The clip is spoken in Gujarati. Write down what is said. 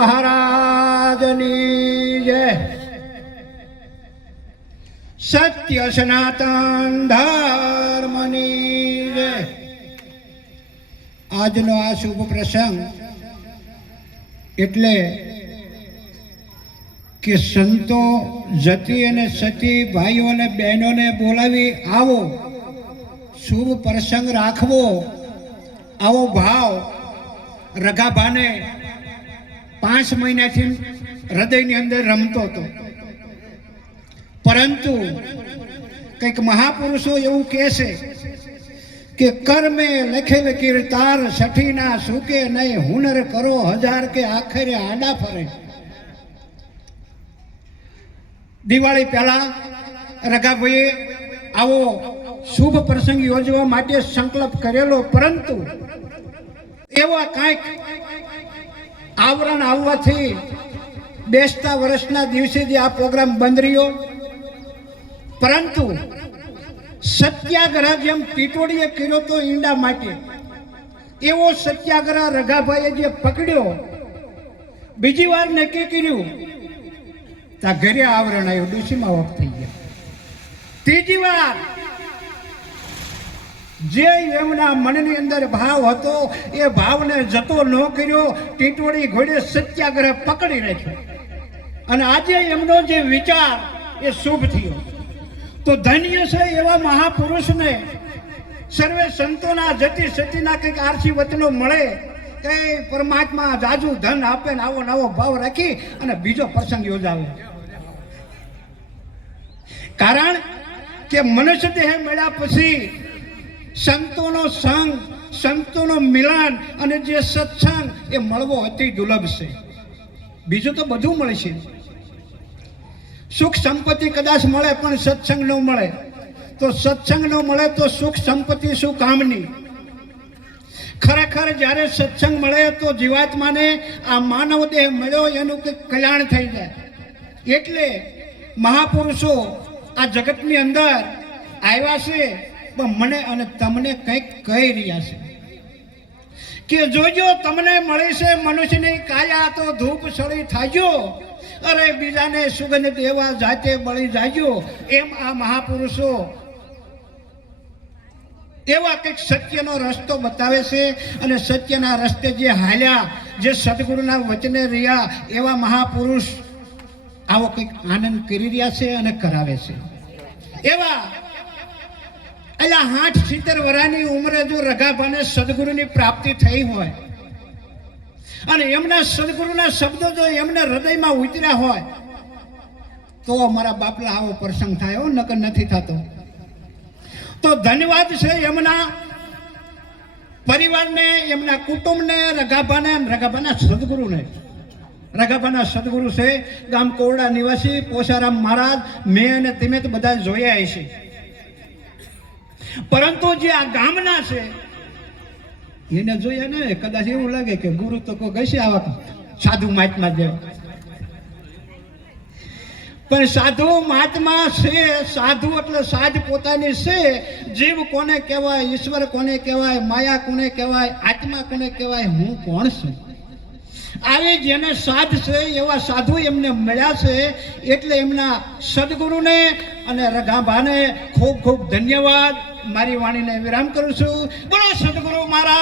મહારાજની જય. સત્ય સનાતન ધર્મની જય. આજનો આ શુભ પ્રસંગ એટલે કે સંતો જતી અને સતી ભાઈઓ અને બહેનોને બોલાવી આવો શુભ પ્રસંગ રાખવો, આવો ભાવ રઘાભાને 5 મહિનાથી હૃદયની અંદર રમતો હતો. પરંતુ કંઈક મહાપુરુષો એવું કહે છે કે કર્મે લખેલ કીર્તાર સઠીના સુકે નહીં, હુનર કરો હજાર કે આખરે આડા ફરે. દિવાળી પહેલા રઘાભાઈએ આવો શુભ પ્રસંગ યોજવા માટે સંકલ્પ કરેલો, પરંતુ એવા કાંઈક આવરણ આવવાથી બેસતા વર્ષના દિવસે જે આ પ્રોગ્રામ બંધ રહ્યો. પરંતુ સત્યાગ્રહ જેમ ટીટોડીએ કર્યો તો ઈંડા માટે, એવો સત્યાગ્રહ રઘાભાઈએ જે પકડ્યો, બીજી વાર નક્કી કર્યું ત્યાં ઘરે આવરણ આવ્યું, ડુસીમાં ઓફ થઈ ગયા. ત્રીજી વાર જે એમના મનની અંદર ભાવ હતો એ ભાવને જતો ન કર્યો, ટીટોડી ઘોડે સત્યાગ્રહ પકડી રાખ્યો. અને આજે એમનો જે વિચાર એ શુભ થયો. તો ધન્ય છે એવા મહાપુરુષને સર્વે સંતોના જતી સતીના કંઈક આરસી વચનો મળે કે પરમાત્મા જાજુ ધન આપે ને આવો નવો ભાવ રાખી અને બીજો પ્રસંગ યોજાવે. કારણ કે મનુષ્ય દેહ મળ્યા પછી સંતોનો સંગ, સંતોનો મિલન અને જે સત્સંગ એ મળવો અતિ દુર્લભ છે. બીજું તો બધું મળશે, સુખ સંપત્તિ કદાચ મળે પણ સત્સંગ ન મળે. તો સત્સંગ ન મળે તો સુખ સંપત્તિ શું કામની. ખરેખર જ્યારે સત્સંગ મળે તો જીવાત્માને આ માનવ દેહ મળ્યો એનું કંઈક કલ્યાણ થઈ જાય. એટલે મહાપુરુષો આ જગતની અંદર આવ્યા છે પણ મને અને તમને કંઈક કહી રહ્યા છે કે જોજો તમને મળી છે મનુષ્યની કાયા તો ધૂપ સળી થાજો, અરે બીજાને સુગંધ દેવા જાતે બળી જાજો. એમ આ મહાપુરુષો એવા કંઈક સત્યનો રસ્તો બતાવે છે અને સત્યના રસ્તે જે હાલ્યા, જે સદગુરુના વચને રહ્યા એવા મહાપુરુષ આવો કંઈક આનંદ કરી રહ્યા છે અને કરાવે છે. એવા 60-70 વર્ષની ઉંમરે જો રઘાભાને સદગુરુની પ્રાપ્તિ થઈ હોય અને એમના સદગુરુના શબ્દો જો એમને હૃદયમાં ઉતર્યા હોય તો મારા બાપલા આવો પ્રસંગ થાય, નકર નથી થતો. તો ધન્યવાદ છે એમના પરિવારને, એમના કુટુંબને, રઘાભાને, રઘાભાના સદગુરુને. રઘાભાના સદગુરુ છે ગામ કોરડા નિવાસી પોસારામ મહારાજ. મેં અને તમે તો બધા જોયા હશે, પરંતુ જે આ ગામના છે એને જોયા ને કદાચ એવું લાગે કે ગુરુ તો કોઈ ગશે આવા સાધુ મહાત્મા જેવા. પણ સાધુ મહાત્મા છે, સાધુ એટલે સાધ પોતાની છે. જીવ કોને કહેવાય, ઈશ્વર કોને કહેવાય, માયા કોને કહેવાય, આત્મા કોને કહેવાય, હું કોણ છું. આવી જેને સાધ છે એવા સાધુ એમને મળ્યા છે. એટલે એમના સદગુરુને અને રઘાભાને ખૂબ ખૂબ ધન્યવાદ. મારી વાણીને વિરામ કરું છું. બોલો સદગુરુ મહારાજ.